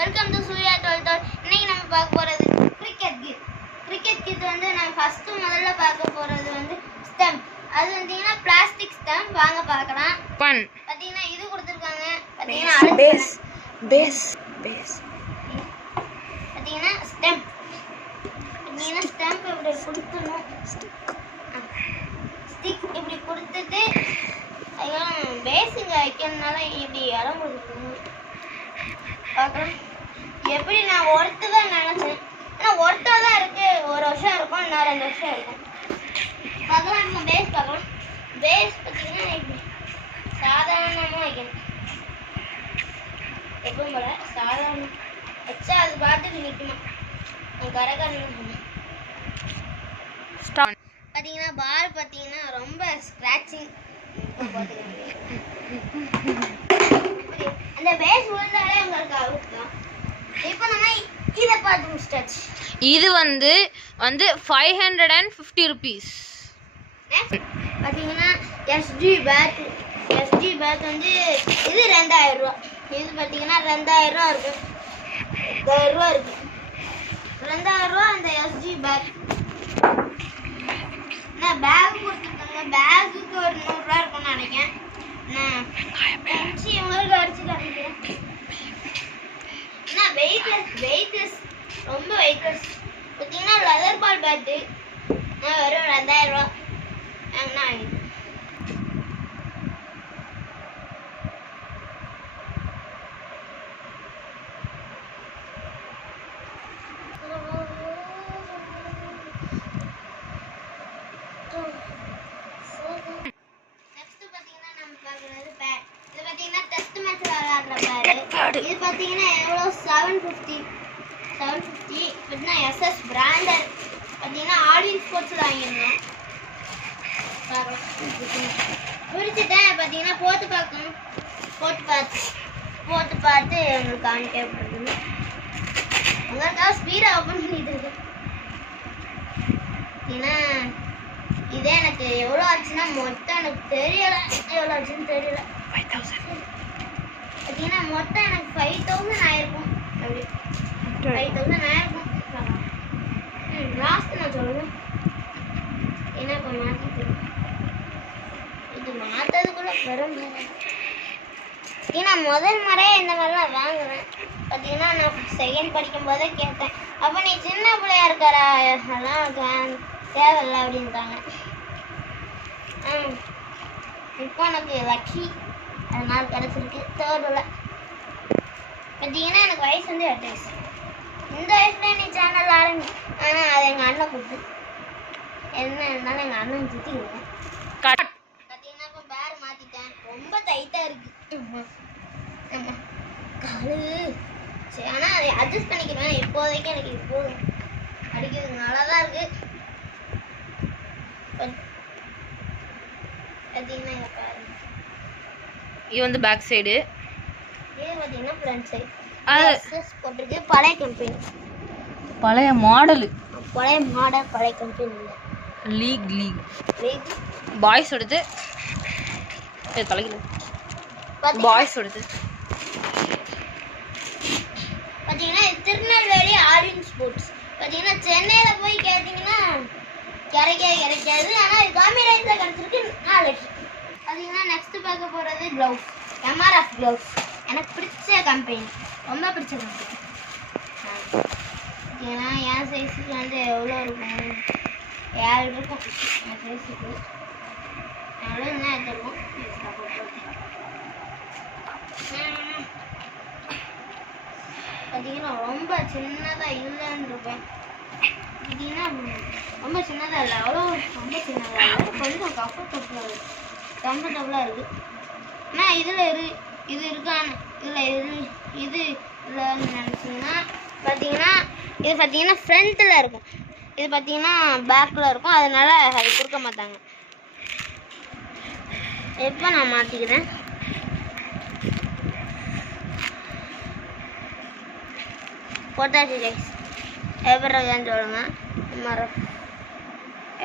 Welcome to Surya twelve. இன்னைக்கு நம்ம பார்க்க போகிறது கிரிக்கெட் கிட் வந்து நம்ம முதல்ல பார்க்க போகிறது வந்து ஸ்டம்ப். அது வந்தீங்கன்னா பிளாஸ்டிக் ஸ்டம்ப். வாங்க பார்க்கலாம். பார்த்தீங்கன்னா இது கொடுத்துருக்காங்க. பார்த்தீங்கன்னா பேஸ் பார்த்தீங்கன்னா ஸ்டம்ப். பார்த்தீங்கன்னா ஸ்டம்ப் இப்படி கொடுத்துடணும். ஸ்டிக் இப்படி கொடுத்துட்டு பேஸுங்க வைக்கிறதுனால இப்படி இடம் கொடுத்துருக்கணும். பார்க்கலாம். எப்படி நான் ஒருத்து தான் நினச்சேன், ஆனால் ஒருத்தா தான் இருக்குது. ஒரு வருஷம் இருக்கும், இன்னும் 2 வருஷம் இருக்கும். பார்க்கலாம். நம்ம பேஸ் பார்க்கலாம். பேஸ் பார்த்தீங்கன்னா இப்படி சாதாரணமாக வைக்கணும். எப்பவும் போல சாதாரண வச்சா அது பார்த்துட்டு நிற்குமா. நான் கரகரன்னு சொன்னேன். பார்த்தீங்கன்னா பால் பார்த்தீங்கன்னா ரொம்ப ஸ்க்ராட்சிங். அந்த பேஸ் விழுந்தாலே உங்களுக்கு அவுட் தான். இப்போ நம்ம இதை பார்த்து ஸ்டார்ட். இது வந்து 550 rupees. பார்த்தீங்கன்னா எஸ்டி பேட் வந்து இது 2000 ரூபா. இது பார்த்தீங்கன்னா 2000 ரூபா இருக்கு. 1000 ரூபா இருக்கு. 2000 ரூபா அந்த எஸ்டி பேட். நான் பேக் கொடுத்துருக்காங்க. பேக்குக்கு ஒரு 100 ரூபா இருக்கும்னு நினைக்கிறேன். நான் உங்களுக்கு அடிச்சு காமிக்கிறேன். என்ன வெயிட்லெஸ் ரொம்ப வெயிட்லெஸ். பார்த்தீங்கன்னா லெதர் பால் பேட்டு வெறும் 2000 ரூபா. இது பார்த்தீங்கன்னா எவ்வளோ 750. பார்த்தீங்கன்னா எஸ்எஸ் பிராண்டட். பார்த்தீங்கன்னா ஆடியன்ஸ் ஸ்போர்ட்ஸில் வாங்கியிருந்தோம். பிடிச்சிட்டேன். பார்த்தீங்கன்னா போட்டு பார்க்கணும். போட்டு பார்த்து உங்களுக்கு காமிக்கப்படுது. உங்களுக்காக ஸ்பீடாக ஓப்பன் பண்ணிட்டு இருக்கு. ஏன்னா இதே எனக்கு எவ்வளோ ஆச்சுன்னா மொத்தம் எனக்கு தெரியலை. எவ்வளோ ஆச்சுன்னு தெரியல. 5000. பார்த்தீங்கன்னா மொத்தம் எனக்கு 5000 ஆயிருக்கும். அப்படி 5000 ஆயிருக்கும். லாஸ்ட் நான் சொல்லுவேன். ஏன்னா இப்போ மாற்றிட்டு இது மாற்றதுக்குள்ள பெரும். ஏன்னா முதல் முறையே இந்த மாதிரிலாம் வாங்குவேன். பார்த்தீங்கன்னா நான் செகண்ட் படிக்கும் போதே கேட்டேன். அப்போ நீ சின்ன பிள்ளையா இருக்கிற அதெல்லாம் தேவையில்லை அப்படின்ட்டாங்க. இப்போ எனக்கு லக்கி அதனால கிடச்சிருக்கு. தேர்டில் பார்த்தீங்கன்னா எனக்கு வயசு வந்து 8 வயசு. இந்த வயசுல நீ சேனல் ஆரம்பி. ஆனால் அது எங்கள் அண்ணன் கொடுத்து என்ன இருந்தாலும் எங்கள் அண்ணன் சுற்றிடுவேன். பார்த்தீங்கன்னா இப்போ பேர் மாற்றிட்டேன். ரொம்ப டைட்டாக இருக்குது. ஆமாம் காலு சரி. ஆனால் அதை அட்ஜஸ்ட் பண்ணிக்கிறேன். இப்போதைக்கு எனக்கு இது போதும். அடிக்கிறது நல்லா தான் இருக்குது. பார்த்தீங்கன்னா இங்கே பாருங்க. இது வந்து பேக் சைடு. இது பார்த்தீங்கன்னா ஃப்ரண்ட் சைடு. எஸ்எஸ் போட்டிருக்கு. பழைய கம்பெனி, பழைய மாடல் பழைய கம்பெனி. லீக் பாய்ஸ் எடுத்து தலைக்கு பாய்ஸ் எடுத்து பார்த்தீங்கன்னா திருநெல்வேலி ஆடியன்ஸ் ஸ்போர்ட்ஸ். பார்த்தீங்கன்னா சென்னையில் போய் கேட்டிங்கன்னா கிடைக்காது. ஆனால் இது காமிராஜில் கிடச்சிருக்கு. 4 லட்சம். பார்த்தீங்கன்னா நெக்ஸ்ட்டு பார்க்க போகிறது க்ளவுஸ். எம்ஆர்எஃப் க்ளவுஸ் எனக்கு பிடிச்ச கம்பெனி. ரொம்ப பிடிச்ச கம்பெனி. ஏன்னா என் சைஸுக்கு வந்து எவ்வளோ இருக்கும்? 7 இருக்கும் என் சைஸுக்கு. எவ்வளோ என்ன எடுத்துருக்கும். பார்த்தீங்கன்னா ரொம்ப சின்னதாக இல்லைன்னு இருப்பேன். பார்த்தீங்கன்னா ரொம்ப சின்னதாக இல்லை. அவ்வளோ ரொம்ப சின்னதாக இல்லை. கொஞ்சம் கம்ஃபர்டபுளாக இருக்குது. ஆனால் இதில் இது இருக்கான்னு இல்லை. இது இல்லைன்னு நினச்சிங்கன்னா பார்த்தீங்கன்னா இது பார்த்தீங்கன்னா ஃப்ரண்ட்டில் இருக்கும். இது பார்த்தீங்கன்னா பேக்கில் இருக்கும். அதனால அது கொடுக்க மாட்டாங்க. எப்போ நான் மாற்றிக்கிறேன். போட்டாச்சு கைஸ். எவ்வளோன்னு சொல்லுங்க.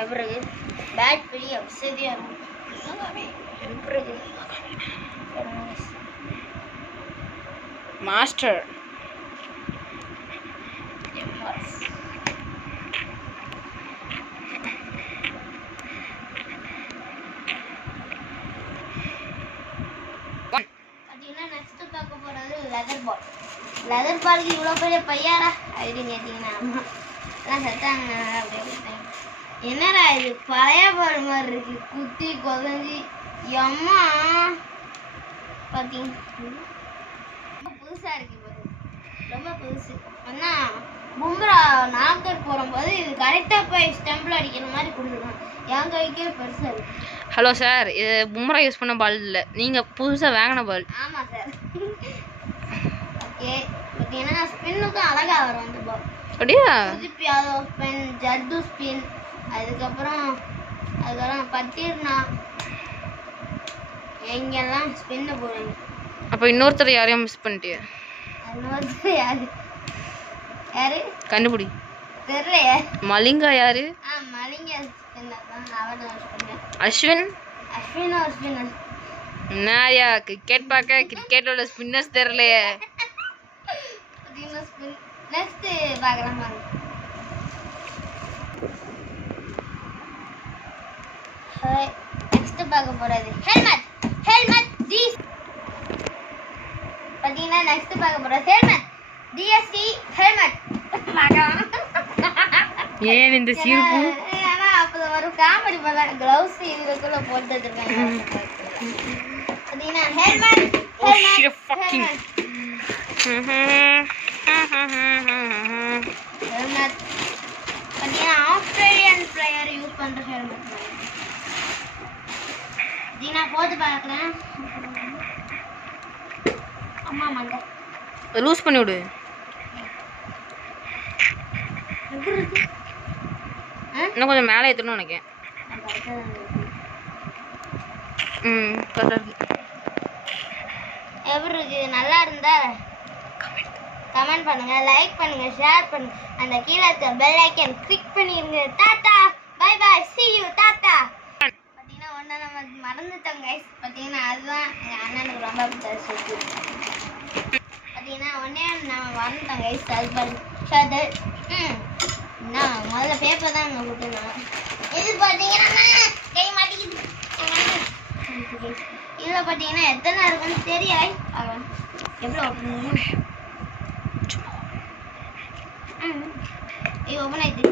எவ்வளவு பேட் பெரிய வசதியாக இருக்கும். மாஸ்டர் பார்த்தீங்கன்னா நெக்ஸ்ட் பார்க்க போகிறது லெதர் பால். லெதர் பாலுக்கு இவ்வளோ பெரிய பையாரா அப்படின்னு கேட்டிங்கன்னா எல்லாம் செத்தாங்க. அப்படியே கொடுத்தாங்க. என்னடா இது பழைய பால் மாதிரி இருக்கு, குத்தி கொதஞ்சி எம்மா. பார்த்தீங்கன்னா புதுசாக இருக்கு பாரு, ரொம்ப புதுசு. ஆனால் பும்ரா நாக்கர் போடும்போது இது கரெக்டாக போய் ஸ்டம்பில் அடிக்கிற மாதிரி கொடுத்துருக்காங்க. என் கைக்கே பெருசாக இருக்கு. ஹலோ சார், இது பும்ரா யூஸ் பண்ண பால் இல்லை, நீங்கள் புதுசாக வாங்கின பால். ஆமாம் சார். ஓகே, பார்த்தீங்கன்னா ஸ்பின்னுக்கும் அழகாக வரும் அந்த பால். அப்படியா? குல்தீப் யாதவ் ஸ்பின், ஜட்டு ஸ்பின், அதுக்கப்புறம் பட்டீர்னா எங்கெல்லாம் ஸ்பின்னு போடுங்க. அப்போ இன்னொருத்தர் யாரையும் மிஸ் பண்ணிட்டியா? இன்னொருத்தர் யாரு யாரு கண்டுபிடி. தெரியலையே. மலிங்கா யாரு? மலிங்க ஸ்பின்னர் தான், அவரை யூஸ் பண்ணுறேன். அஸ்வின் ஒரு ஸ்பின்னர். என்னயா கிரிக்கெட் பார்க்க கிரிக்கெட்டோட ஸ்பின்னர்ஸ் தெரியலையே. ஸ்பின் நெக்ஸ்ட் பார்க்கலாம் பாருங்க. நெக்ஸ்ட் பார்க்க போறது ஹெல்மெட். ஜீஸ். பார்த்தீங்கன்னா நெக்ஸ்ட் பார்க்க போறது ஹெல்மெட். DSC helmet. ஏன் இந்த சீர்பு? ஆனா அப்போ ஒரு காமெடி பண்ண கிளவுஸ் இதுக்குள்ள போட்டு வச்சிருக்காங்க. பார்த்தீங்கன்னா ஹெல்மெட். ஹெல்மெட் பார்த்தீங்கன்னா ஆஸ்திரேலியன் பிளேயர் யூஸ் பண்ற ஹெல்மெட். நான் போட்டு பார்க்குறேன். அம்மா மண்டை லூஸ் பண்ணி விடு. இன்னும் கொஞ்சம் மேலே ஏற்றணும்னு நினைக்கிறேன். கரெக்டாக இருக்கு. எப்படி இருக்கு? நல்லா இருந்தா கமெண்ட் பண்ணுங்க, லைக் பண்ணுங்க, ஷேர் பண்ணுங்க, அந்த கீழே இருக்க பெல் ஐக்கன் கிளிக் பண்ணிருங்க. Tata bye bye, see you, tata. பார்த்தீங்கன்னா ஒன்று நம்ம மறந்துட்டோம் கைஸ். பார்த்தீங்கன்னா அதுதான் எங்கள் அண்ணனுக்கு ரொம்ப பிடிச்சது. பார்த்தீங்கன்னா ஒன்றே நம்ம மறந்துட்டோம் கைஸ். அது பாருங்க. நான் முதல்ல பேப்பர் தான் அங்கே கொடுத்துருந்தோம். இது பார்த்தீங்கன்னா கை மாட்டிக்குது. இதில் பார்த்தீங்கன்னா எத்தனை இருக்குன்னு தெரியாது. எவ்வளோ ஓப்பன் ஓப்பன் ஆயிடுது.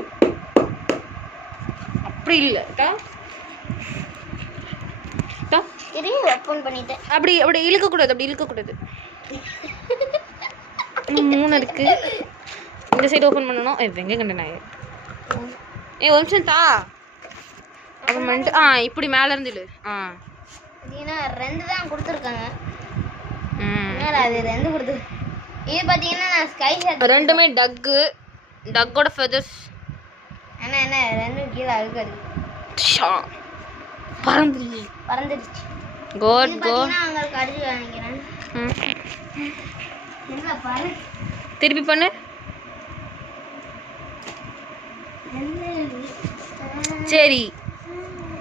அப்படி இல்லை தெரியும், ஓப்பன் பண்ணிட்டேன். அப்படி அப்படி இழுக்கக்கூடாது, அப்படி இழுக்கக்கூடாது. 3 இருக்கு. இந்த சைடு ஓப்பன் பண்ணணும். வெங்க கண்ட நாய். ஒரு நிமிஷம் தா. ஓப்பன் பண்ணிட்டு இப்படி மேலே இருந்து இழு. பார்த்தீங்கன்னா 2 தான் கொடுத்துருக்காங்க. அது 2 கொடுத்து. இது பார்த்தீங்கன்னா நான் ஸ்கை ஷாட். ரெண்டுமே டக்கோட ஃபெதர்ஸ். என்ன 2 கீழே அழுக்காது. பறந்துடுச்சு. Good good. உங்களுக்கு அடிச்சு வாங்கிக்கிறேன். என்ன பாரு, திருப்பி பண்ணு. சரி.